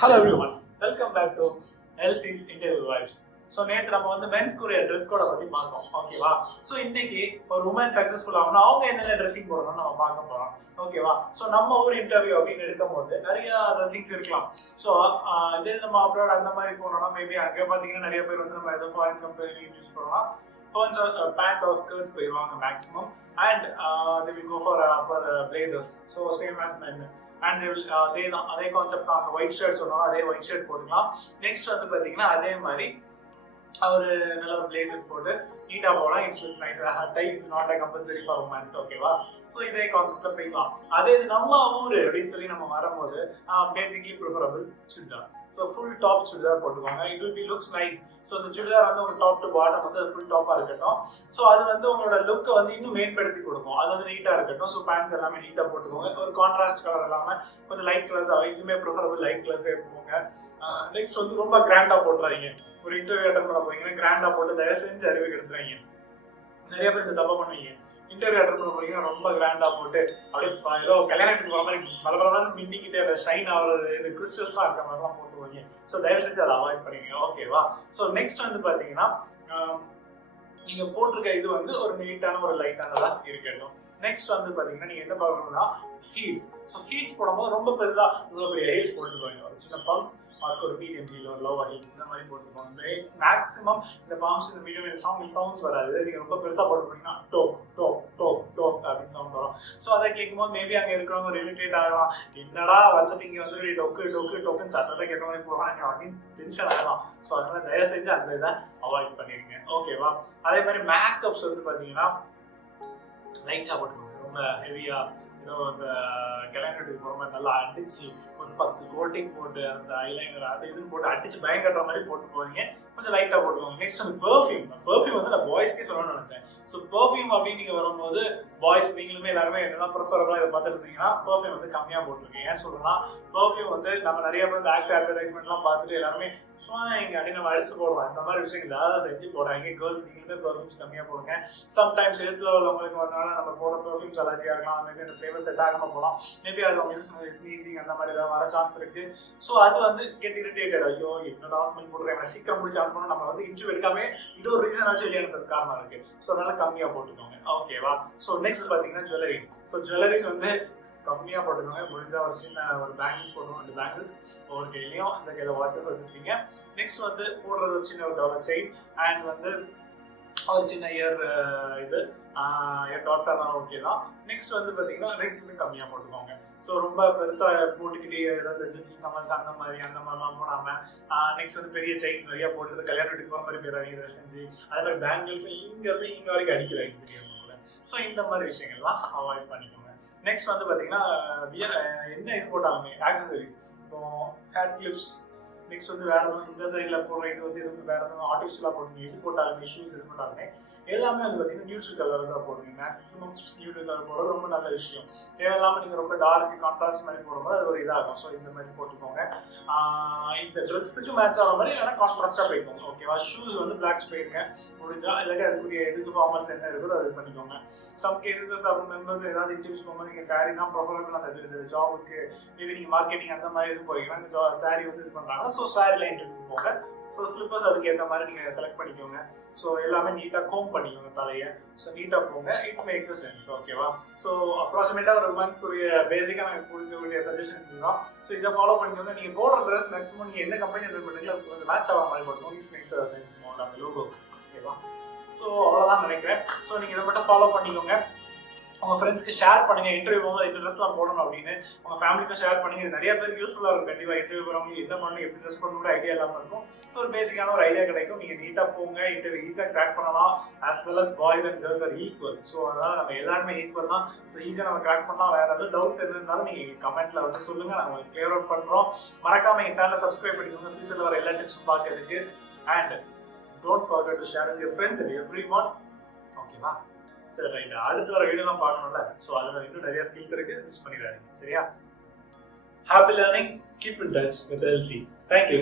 Hello everyone, welcome back to LC's Interview Vibes. So நேற்று நம்ம வந்து மென்ஸ்குரிய ட்ரெஸ் கோடை பற்றி பார்த்தோம், ஓகேவா? ஸோ இன்னைக்கு ஒரு உமன் சக்ஸஸ்ஃபுல் ஆகணும், அவங்க என்னென்ன ட்ரெஸ்ஸிங் போடணும்னு நம்ம பார்க்க போகிறோம், ஓகேவா? ஸோ நம்ம ஊர் இன்டர்வியூ அப்படின்னு எடுக்கும் போது நிறைய ட்ரெஸ்ஸிங்ஸ் இருக்கலாம். ஸோ இதே நம்ம அப்ராட் அந்த மாதிரி போனோம்னா மேபி அங்கே பார்த்தீங்கன்னா நிறைய பேர் வந்து நம்ம ஏதோ ஃபாரின் கம்பெனி யூஸ் பண்ணலாம், கொஞ்சம் பேண்ட் ஆர் ஸ்கர்ட்ஸ் போயிடுவாங்க maximum, and they will go for upper blazers. So same as men. And they will அதே கான்செப்ட் தான், அந்த ஒயிட் ஷர்ட் சொன்னாலும் அதே ஒயிட் ஷர்ட் போட்டுக்கலாம். நெக்ஸ்ட் வந்து பார்த்தீங்கன்னா அதே மாதிரி ஒரு நல்ல ஒரு பிளேசஸ் போட்டு நீட்டாக போகலாம். It's looks nice. Tie is not a compulsory for womens, ஓகேவா? ஸோ இதே கான்செப்ட்ல போய்க்கலாம். அதே நம்ம ஊர் அப்படின்னு சொல்லி நம்ம வரும்போது basically preferable churidar. So full top churidar போட்டுக்கோங்க. It will be looks nice. So இந்த சுடிதார் வந்து ஒரு டாப் டு பாட்டம் வந்து ஃபுல் டாப்பாக இருக்கட்டும். ஸோ அது வந்து உங்களோட லுக்கை வந்து இன்னும் மேம்படுத்தி கொடுக்கும். அது வந்து நீட்டாக இருக்கட்டும். ஸோ பேண்ட்ஸ் எல்லாமே நீட்டாக போட்டுக்கோங்க. ஒரு கான்ட்ராஸ்ட் கலர் இல்லாமல் கொஞ்சம் லைட் கலர்ஸ் இதுவுமே ப்ரிஃபரபிள் லைட் கலர்ஸே போங்க. நெக்ஸ்ட் வந்து ரொம்ப கிராண்டாக போட்டுறாங்க. ஒரு இன்டர்வியூ அட்டன் பண்ண போறீங்கன்னா கிராண்டா போட்டு தயவு செஞ்சு அறிவு கெடுத்துறாங்க. நிறைய பேர் இந்த தப்பை பண்ணுவீங்க. இன்டர்வியூ அட்டன் பண்ண போறீங்கன்னா ரொம்ப கிராண்டா போட்டு அப்படியே ஏதோ கல்யாணத்துக்கு போற மாதிரி பலபலன்னு மின்னிக்கிட்டே அந்த ஷைன் ஆகுறது, இந்த கிறிஸ்டல்ஸா இருக்க மாதிரிலாம் போட்டுருவீங்க. ஸோ தயவு செஞ்சு அதை அவாய்ட் பண்ணுவீங்க, ஓகேவா? ஸோ நெக்ஸ்ட் வந்து பாத்தீங்கன்னா நீங்க போட்டிருக்க இது வந்து ஒரு நீட்டான ஒரு லைட்டானதா இருக்கட்டும். நெக்ஸ்ட் வந்து பாத்தீங்கன்னா நீங்க என்ன பார்க்கணும்னா ஹீல்ஸ். ஸோ ஹீல்ஸ் போடும்போது ரொம்ப பெருசா இவ்வளோ பெரிய ஹீல்ஸ் போட்டு போவீங்க. ஒரு சின்ன பம்ப்ஸ் ஒரு மீடியம் ஹீல், ஒரு லோவர் ஹீல் இந்த மாதிரி போட்டுக்கோங்க. மேக்ஸிமம் இந்த பம்ப்ஸ் இந்த மீடியம் சவுண்ட்ஸ் வராது. நீங்க ரொம்ப பெருசா போட்டு போனீங்கன்னா டோக் டோக் டோக் டோக் அப்படின்னு சவுண்ட் வரும். ஸோ அதை கேட்கும்போது மேபி அங்கே இருக்கிறவங்க ரிலேட்டட் ஆகலாம். என்னடா வந்து நீங்க வந்து டொக்கு டொக்கு டொக்குன்னு சத்தத்தை கேட்க மாதிரி போவாங்க அப்படின்னு டென்ஷன் ஆகலாம். ஸோ அதனால தயவு செஞ்சு அந்த இதை அவாய்ட் பண்ணிருங்க, ஓகேவா? அதே மாதிரி மேக்கப்ஸ் வந்து பாத்தீங்கன்னா லைட்ஸா போட்டுக்கோங்க. ரொம்ப ஹெவியா ஏதோ இந்த கல்யாணத்துக்கு போகிற மாதிரி நல்லா அடிச்சு ஒரு 10 கோட்டிங் போட்டு அந்த ஐலைனர் அது இதுன்னு போட்டு அடிச்சு பயம் கட்டுற மாதிரி போட்டு போவீங்க. கொஞ்சம் லைட்டாக போட்டுக்கோங்க. நெக்ஸ்ட் வந்து பெர்ஃப்யூம் வந்து நான் பாய்ஸ்க்கே சொல்லணும்னு நினைச்சேன். ஸோ பெர்ஃப்யூம் அப்படின்னு நீங்கள் வரும்போது பாய்ஸ் நீங்களுமே எல்லாருமே என்னென்னா ப்ரிஃபரபிளாக இதை பார்த்துட்டு இருந்தீங்கன்னா பெர்ஃப்யூம் வந்து கம்மியாக போட்டுருக்கீங்க. ஏன் சொல்லணும்னா பெர்ஃப்யூம் வந்து நம்ம நிறைய பேர் ஆக்ஸ் அட்வர்டைஸ்மெண்ட்லாம் பார்த்துட்டு எல்லாருமே சும்மா இங்கே அப்படின்னு நம்ம அடிச்சு போடுவோம். இந்த மாதிரி விஷயங்கள் ஏதாவது செஞ்சு போடாங்க. கேர்ள்ஸ் நீங்களுமே பெர்ஃப்யூம்ஸ் கம்மியாக போடுங்க. சம்டைம்ஸ் எழுத்துல உள்ளவங்களுக்கு வரனால நம்ம போட பெர்ஃப்யூம்ஸ் அலர்ஜியாக இருக்கலாம். மேபி அந்த ஃப்ளேவர் செட் ஆகாமல் போகலாம். மேபி அது உங்களுக்கு ஸ்னீசிங் அந்த மாதிரி ஏதாவது வர சான்ஸ் இருக்கு. ஸோ அது வந்து கெட் இரிட்டேட்டட். ஐயோ என்னோட ஹாஸ்பிட்டல் போட்டுருக்கேன் சீக்கிரம் முடிச்சு அனுப்பணும். நம்ம வந்து இன்டர்வியூ எடுக்காம இது ஒரு ரீசன் ஆச்சு வெளியானது காரணம் இருக்கு. ஸோ அதனால கம்மியாக போட்டுக்கோங்க, ஓகேவா? ஸோ நெக்ஸ்ட் பார்த்தீங்கன்னா ஜுவல்லரிஸ். ஸோ ஜுவல்லரிஸ் வந்து கம்மியாக போட்டுக்கோங்க. முடிஞ்சா ஒரு சின்ன ஒரு பேங்கிள்ஸ் போடுவோம். அந்த பேங்கிள்ஸ் ஒரு கையிலையும் இந்த கையில் வாட்சஸ் வச்சுருப்பீங்க. நெக்ஸ்ட் வந்து போடுறது ஒரு சின்ன ஒரு டாலர் செயின் அண்ட் வந்து ஒரு சின்ன இயர் இது இயர் டாட்ஸாக இருந்தாலும் ஓகே தான். நெக்ஸ்ட் வந்து பார்த்தீங்கன்னா ரிங்ஸ் வந்து கம்மியாக போட்டுக்கோங்க. ஸோ ரொம்ப பெருசாக போட்டுக்கிட்டே ஏதாவது ஜிம்மி கமல்ஸ் அந்த மாதிரிலாம் போடாமல் நெக்ஸ்ட் வந்து பெரிய செயின்ஸ் நிறையா போட்டு கல்யாணத்துக்கு போகிற மாதிரி பேர் அறிவியதை செஞ்சு அதே மாதிரி பேங்கிள்ஸ் இங்கேருந்து இங்கே வரைக்கும் அடிக்கிறாங்க தெரியும். ஸோ இந்த மாதிரி விஷயங்கள்லாம் அவாய்ட் பண்ணிக்கோங்க. நெக்ஸ்ட் வந்து பார்த்தீங்கன்னா என்ன இது போட்டாலுமே ஆக்சசரிஸ், இப்போ ஹேர் கிளிப்ஸ், நெக்ஸ்ட் வந்து வேற எதுவும் இந்த சைடில் போடுற இது வந்து எதுவும் வேற எதுவும் ஆர்டிஃபிஷியலாக போடுங்க. இது போட்டாலுமே ஷூஸ் இது போட்டாலுமே எல்லாமே வந்து பார்த்தீங்கன்னா நியூட்ரல் கலர்ஸாக போடுங்க. மேக்ஸிமம் நியூட்ரல் கலர் போடுறது ரொம்ப நல்ல விஷயம். தேவையில்லாமல் நீங்கள் ரொம்ப டார்க் கான்ட்ராஸ்ட் மாதிரி போடும்போது அது ஒரு இதாகும். ஸோ இந்த மாதிரி போட்டுக்கோங்க. இந்த ட்ரெஸ்ஸுக்கு மேட்ச் ஆகிற மாதிரி இல்லைனா கான்ட்ராஸ்டாக போய்க்கோங்க, ஓகேவா? ஷூஸ் வந்து பிளாக்ஸ் போயிருங்க முடிஞ்சா, இல்லாட்டி அதுக்குரிய எதுக்கு ஃபார்மல்ஸ் என்ன இருக்குதோ அது பண்ணிக்கோங்க. சம் கேசஸ் சம் மெம்பர்ஸ் ஏதாவது இன்டர்வியூஸ் போகும்போது நீங்கள் சாரி தான் ப்ரொஃபரபிள் அந்த ஜாபுக்கு மேபி நீங்கள் மார்க்கெட்டிங் அந்த மாதிரி இது போகிறீங்கன்னா இந்த சாரி வந்து இது பண்ணுறாங்க. ஸோ சாரியில் இன்டர்வியூ போங்க. ஸோ ஸ்லிப்பர்ஸ் அதுக்கு ஏற்ற மாதிரி நீங்கள் செலக்ட் பண்ணிக்கோங்க. ஸோ எல்லாமே நீட்டாக கோம் பண்ணிக்கோங்க தலையை. ஸோ நீட்டாக போங்க. இட் மேக்ஸ் அ சென்ஸ், ஓகேவா? ஸோ அப்ராக்சிமேட்டாக ஒரு மந்த்ஸ்க்குரிய பேசிக்காக நாங்கள் கொடுக்கக்கூடிய சஜஷன் தான். ஸோ இதை ஃபாலோ பண்ணிக்கோங்க. நீங்கள் போடுற ட்ரெஸ் மேக்ஸிமம் நீங்கள் என்ன கம்பெனி அட்டன் பண்ணுறீங்களோ அது கொஞ்சம் மேட்ச் ஆகிற மாதிரி போட்டுக்கோங்க. இட்ஸ் மேக்ஸ் அ சென்ஸ் மோர் அந்த லோகோ, ஓகேவா? ஸோ அவ்வளோதான் நினைக்கிறேன். ஸோ நீங்கள் இதை மட்டும் ஃபாலோ பண்ணிக்கோங்க. உங்கள் ஃப்ரெண்ட்ஸ்க்கு ஷேர் பண்ணுங்க. இன்டர்வியூ போகும்போது இந்த ட்ரெஸ்லாம் போடணும் அப்படின்னு உங்கள் ஃபேமிலிக்கும் ஷேர் பண்ணுங்க. இது நிறைய பேருக்கு யூஸ்ஃபுல்லாக இருக்கும். கண்டிப்பாக இன்டர்வியூ போகிறவங்க என்ன பண்ணணும், எப்படி ட்ரெஸ் பண்ணணும் ஐடியா இல்லாமல் இருக்கும். ஸோ ஒரு பேசிக்கான ஒரு ஐடியா கிடைக்கும். நீங்கள் நீட்டாக போங்க. இன்டர்வியூ ஈஸியாக கிராக் பண்ணலாம். As well as boys and girls are equal. So அதனால் நம்ம எல்லாருமே ஈக்குவல் தான். ஸோ ஈஸியாக நம்ம கிராக் பண்ணலாம். வேறு ஏதாவது டவுட்ஸ் எது இருந்தாலும் நீங்கள் கமெண்ட்டில் வந்து சொல்லுங்கள். நாங்கள் உங்களுக்கு கிளியர் அவுட் பண்ணுறோம். மறக்காமல் எங்கள் சேனலை சப்ஸ்கிரைப் பண்ணிக்கோங்க. ஃபியூச்சரில் வர எல்லா டிப்ஸும் பார்க்கறதுக்கு. And don't forget to share with your friends and everyone, ஓகேவா? சரி, ரைட். அடுத்து வர வீடியோலாம் பார்க்கணும்ல. ஸோ அதில் இன்னும் நிறைய ஸ்கில்ஸ் இருக்கு, மிஸ் பண்ணிடாதீங்க, சரியா? Happy learning, keep in touch with LC. Thank you.